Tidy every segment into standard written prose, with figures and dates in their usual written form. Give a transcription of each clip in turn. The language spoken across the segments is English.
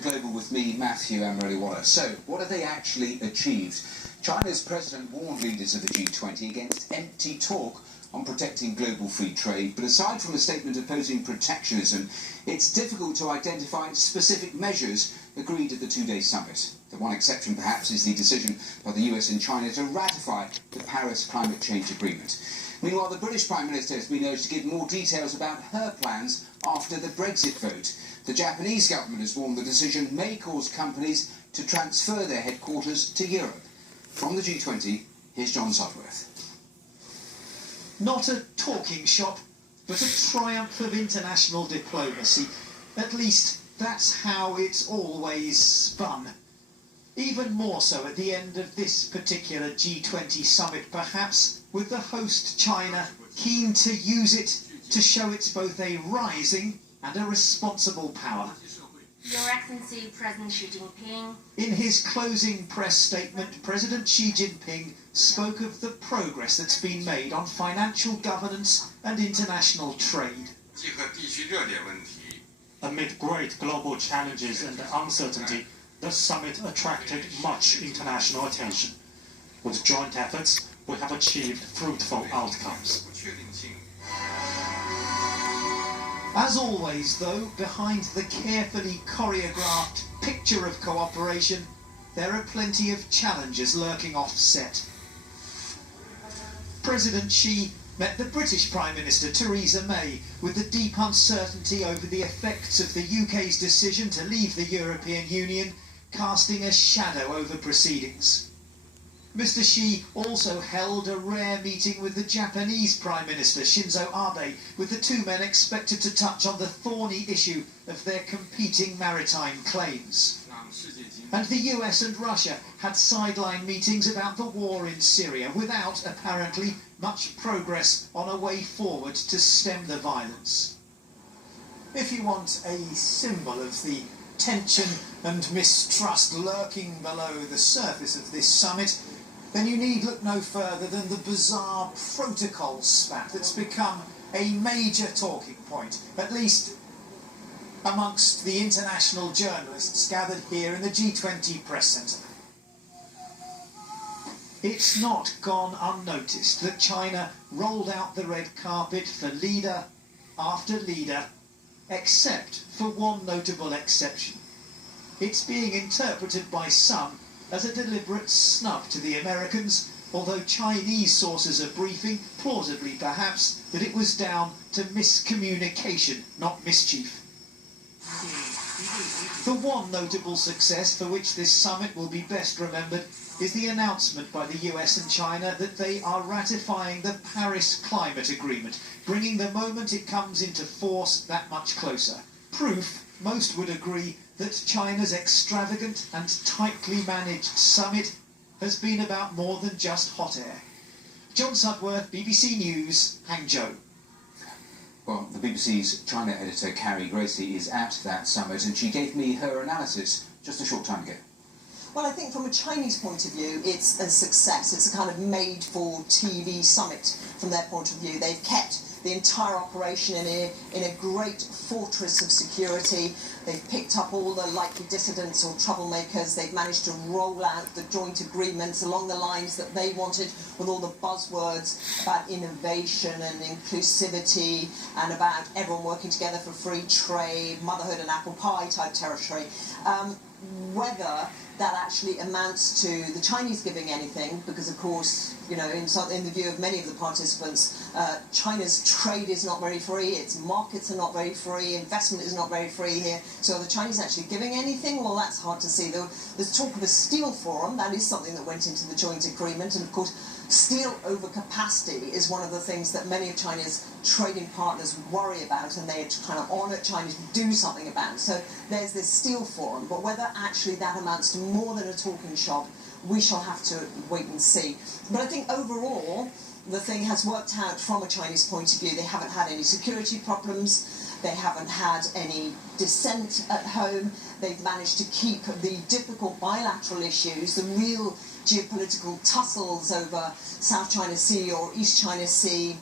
to Global with me, Matthew Amarelli-Waller. So, what have they actually achieved? China's president warned leaders of the G20 against empty talk on protecting global free trade, but aside from a statement opposing protectionism, it's difficult to identify specific measures agreed at the two-day summit. The one exception, perhaps, is the decision by the US and China to ratify the Paris Climate Change Agreement. Meanwhile, the British Prime Minister has been urged to give more details about her plans after the Brexit vote. The Japanese government has warned the decision may cause companies to transfer their headquarters to Europe. From the G20, here's John Sudworth. Not a talking shop, but a triumph of international diplomacy. At least that's how it's always spun. Even more so at the end of this particular G20 summit, perhaps, with the host China keen to use it to show it's both a rising and a responsible power. Your Excellency, President Xi Jinping. In his closing press statement, President Xi Jinping spoke of the progress that's been made on financial governance and international trade. Amid great global challenges and uncertainty, the summit attracted much international attention. With joint efforts, we have achieved fruitful outcomes. As always, though, behind the carefully choreographed picture of cooperation, there are plenty of challenges lurking offset. President Xi met the British Prime Minister Theresa May with the deep uncertainty over the effects of the UK's decision to leave the European Union casting a shadow over proceedings. Mr. Xi also held a rare meeting with the Japanese Prime Minister Shinzo Abe, with the two men expected to touch on the thorny issue of their competing maritime claims. And the US and Russia had sideline meetings about the war in Syria, without, apparently, much progress on a way forward to stem the violence. If you want a symbol of the tension and mistrust lurking below the surface of this summit, then you need look no further than the bizarre protocol spat that's become a major talking point, at least amongst the international journalists gathered here in the G20 press centre. It's not gone unnoticed that China rolled out the red carpet for leader after leader, except for one notable exception. It's being interpreted by some as a deliberate snub to the Americans, although Chinese sources are briefing, plausibly perhaps, that it was down to miscommunication, not mischief. The one notable success for which this summit will be best remembered is the announcement by the US and China that they are ratifying the Paris Climate Agreement, bringing the moment it comes into force that much closer. Proof, most would agree, that China's extravagant and tightly managed summit has been about more than just hot air. John Sudworth, BBC News, Hangzhou. Well, the BBC's China editor, Carrie Gracie, is at that summit, and she gave me her analysis just a short time ago. Well, I think from a Chinese point of view, it's a success. It's a kind of made-for-TV summit from their point of view. They've kept the entire operation in a great fortress of security. They've picked up all the likely dissidents or troublemakers. They've managed to roll out the joint agreements along the lines that they wanted, with all the buzzwords about innovation and inclusivity and about everyone working together for free trade, motherhood and apple pie type territory. Whether that actually amounts to the Chinese giving anything, because of course, you know, in the view of many of the participants, China's trade is not very free, its markets are not very free, investment is not very free here. So are the Chinese actually giving anything? Well, that's hard to see. There's talk of a steel forum. That is something that went into the joint agreement, and of course, steel overcapacity is one of the things that many of China's trading partners worry about, and they kind of on at China to do something about. So there's this steel forum, but whether actually that amounts to more than a talking shop, we shall have to wait and see. But I think overall, the thing has worked out from a Chinese point of view. They haven't had any security problems. They haven't had any dissent at home. They've managed to keep the difficult bilateral issues, the real geopolitical tussles over South China Sea or East China Sea,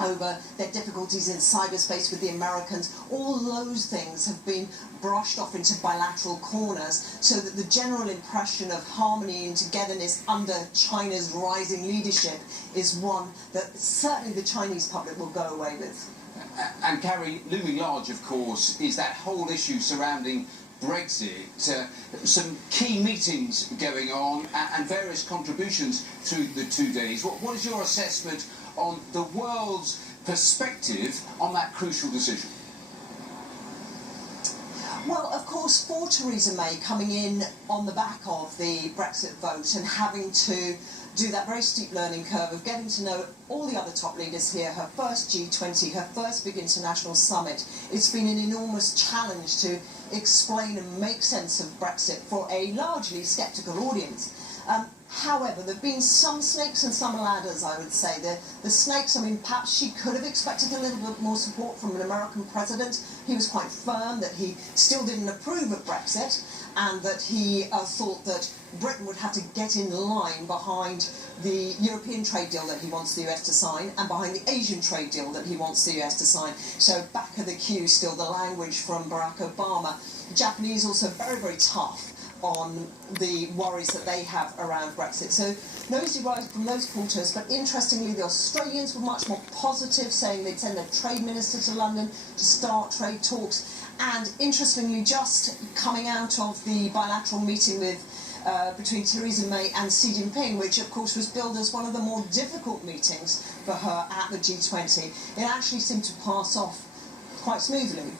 over their difficulties in cyberspace with the Americans. All those things have been brushed off into bilateral corners so that the general impression of harmony and togetherness under China's rising leadership is one that certainly the Chinese public will go away with. And Carrie, looming large, of course, is that whole issue surrounding Brexit. Some key meetings going on and various contributions through the 2 days. What is your assessment on the world's perspective on that crucial decision? Well, of course, for Theresa May coming in on the back of the Brexit vote and having to do that very steep learning curve of getting to know all the other top leaders here, her first G20, her first big international summit, it's been an enormous challenge to explain and make sense of Brexit for a largely sceptical audience. However, there have been some snakes and some ladders, I would say. The snakes, I mean, perhaps she could have expected a little bit more support from an American president. He was quite firm that he still didn't approve of Brexit and that he thought that Britain would have to get in line behind the European trade deal that he wants the US to sign and behind the Asian trade deal that he wants the US to sign. So back of the queue, still the language from Barack Obama. The Japanese also very, very tough on the worries that they have around Brexit. So those derived from those quarters, but interestingly the Australians were much more positive, saying they'd send their trade minister to London to start trade talks. And interestingly, just coming out of the bilateral meeting with between Theresa May and Xi Jinping, which of course was billed as one of the more difficult meetings for her at the G20, it actually seemed to pass off quite smoothly.